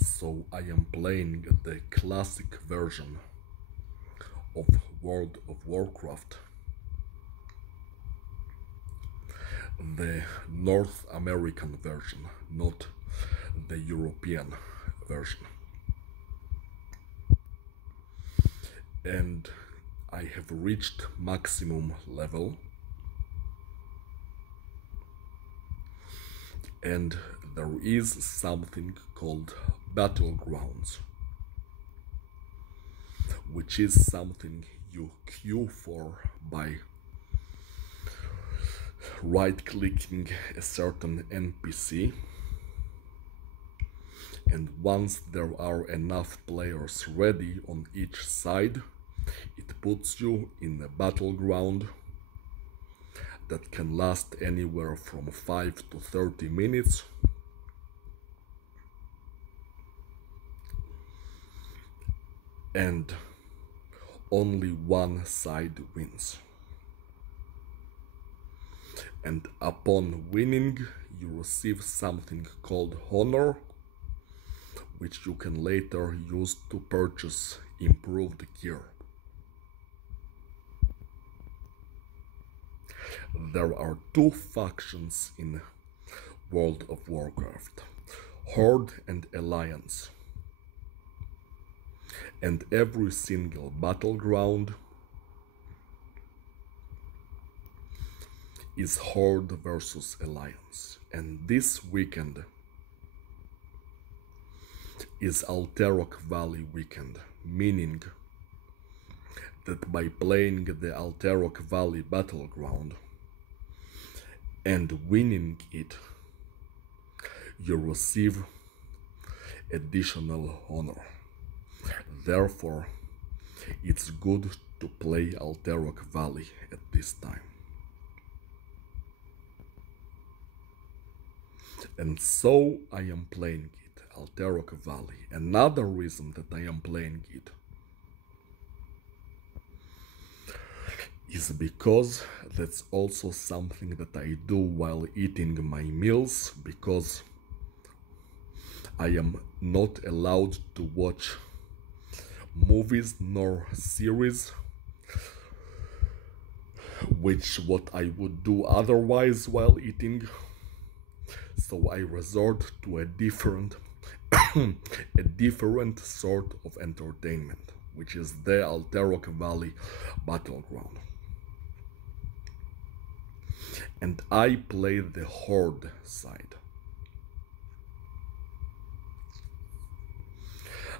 So I am playing the classic version of World of Warcraft, the North American version, not the European version. And I have reached maximum level, and there is something called Battlegrounds, which is something you queue for by right-clicking a certain NPC, and once there are enough players ready on each side, it puts you in a battleground that can last anywhere from 5 to 30 minutes, and only one side wins. And upon winning, you receive something called honor, which you can later use to purchase improved gear. There are two factions in World of Warcraft, Horde and Alliance. And every single battleground is Horde versus Alliance. And this weekend is Alterok Valley weekend, meaning that by playing the Alterok Valley battleground and winning it, you receive additional honor. Therefore, it's good to play Alterok Valley at this time. And so I am playing it, Alterok Valley. Another reason that I am playing it is because that's also something that I do while eating my meals, because I am not allowed to watch movies nor series, which what I would do otherwise while eating. So I resort to a different a different sort of entertainment, which is the Alterok Valley battleground. And I play the Horde side.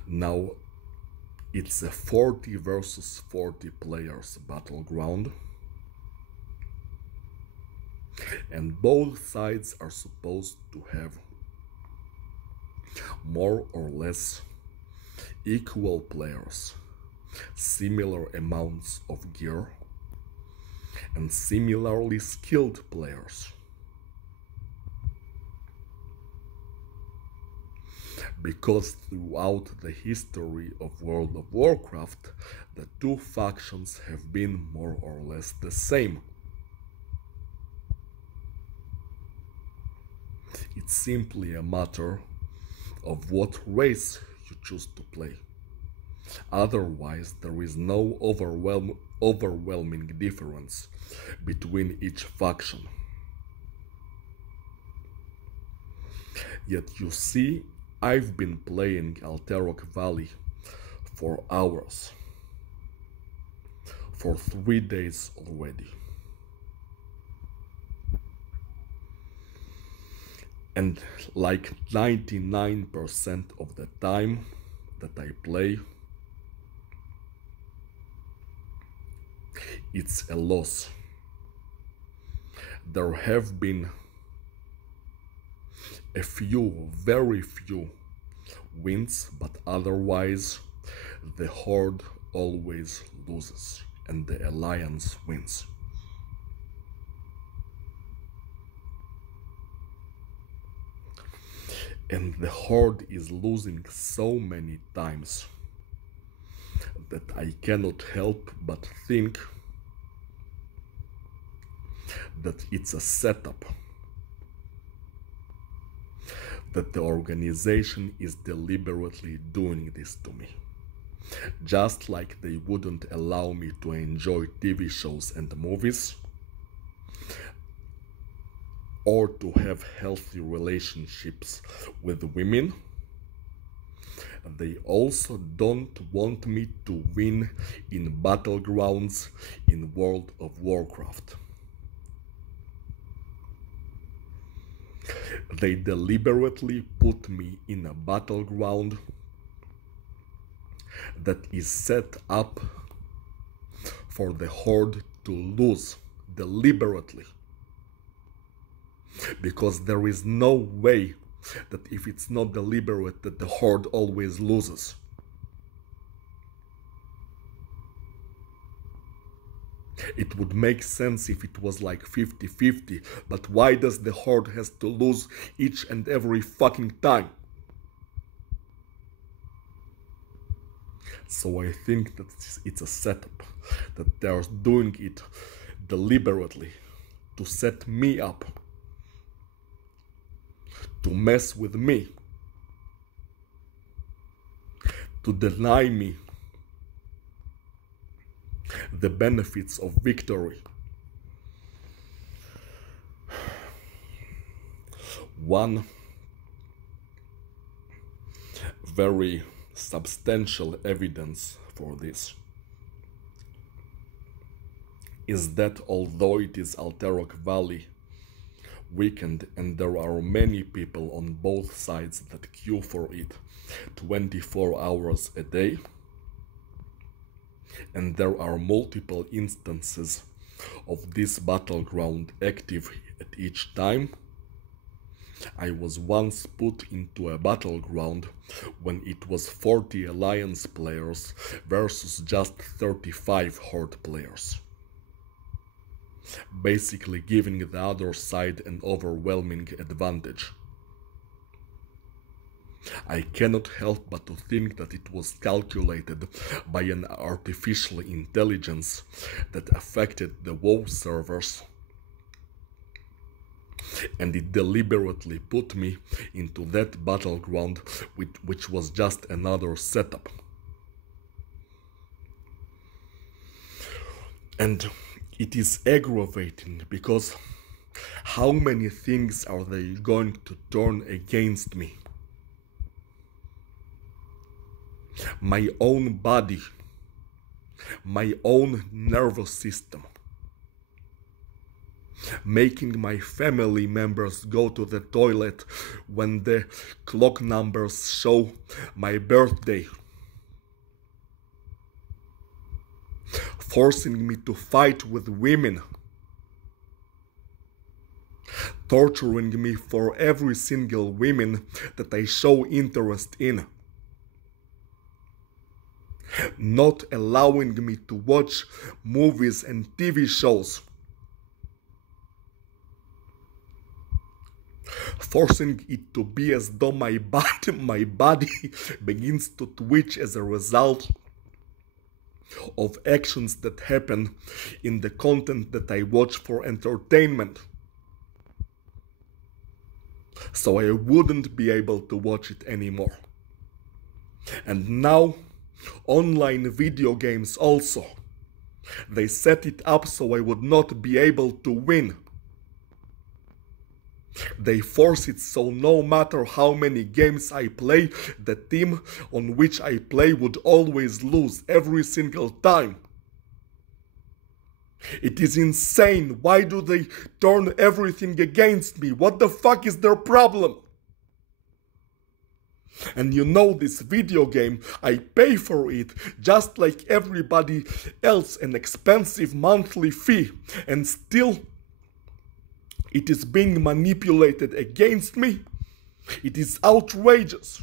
Now, it's a 40 versus 40 players battleground, and both sides are supposed to have more or less equal players, similar amounts of gear, and similarly skilled players. Because throughout the history of World of Warcraft, the two factions have been more or less the same. It's simply a matter of what race you choose to play. Otherwise, there is no overwhelming difference between each faction. Yet you see, I've been playing Alterok Valley for hours, for 3 days already. And like 99% of the time that I play, it's a loss. There have been a few, very few wins, but otherwise the Horde always loses and the Alliance wins. And the Horde is losing so many times that I cannot help but think that it's a setup that the organization is deliberately doing this to me. Just like they wouldn't allow me to enjoy TV shows and movies, or to have healthy relationships with women, they also don't want me to win in Battlegrounds in World of Warcraft. They deliberately put me in a battleground that is set up for the Horde to lose deliberately. Because there is no way that if it's not deliberate that the Horde always loses. It would make sense if it was like 50-50, but why does the Horde has to lose each and every fucking time? So I think that it's a setup, that they're doing it deliberately to set me up, to mess with me, to deny me the benefits of victory. One very substantial evidence for this is that although it is Alterok Valley weekend and there are many people on both sides that queue for it 24 hours a day, and there are multiple instances of this battleground active at each time, I was once put into a battleground when it was 40 Alliance players versus just 35 Horde players, basically giving the other side an overwhelming advantage. I cannot help but to think that it was calculated by an artificial intelligence that affected the WoW servers, and it deliberately put me into that battleground, which was just another setup. And it is aggravating because how many things are they going to turn against me? My own body, my own nervous system, making my family members go to the toilet when the clock numbers show my birthday, forcing me to fight with women, torturing me for every single woman that I show interest in, not allowing me to watch movies and TV shows, forcing it to be as though my body begins to twitch as a result of actions that happen in the content that I watch for entertainment. So I wouldn't be able to watch it anymore. And now, online video games also. They set it up so I would not be able to win. They force it so no matter how many games I play, the team on which I play would always lose every single time. It is insane. Why do they turn everything against me? What the fuck is their problem? And you know, this video game, I pay for it just like everybody else, an expensive monthly fee, and still it is being manipulated against me. It is outrageous.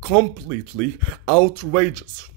Completely outrageous.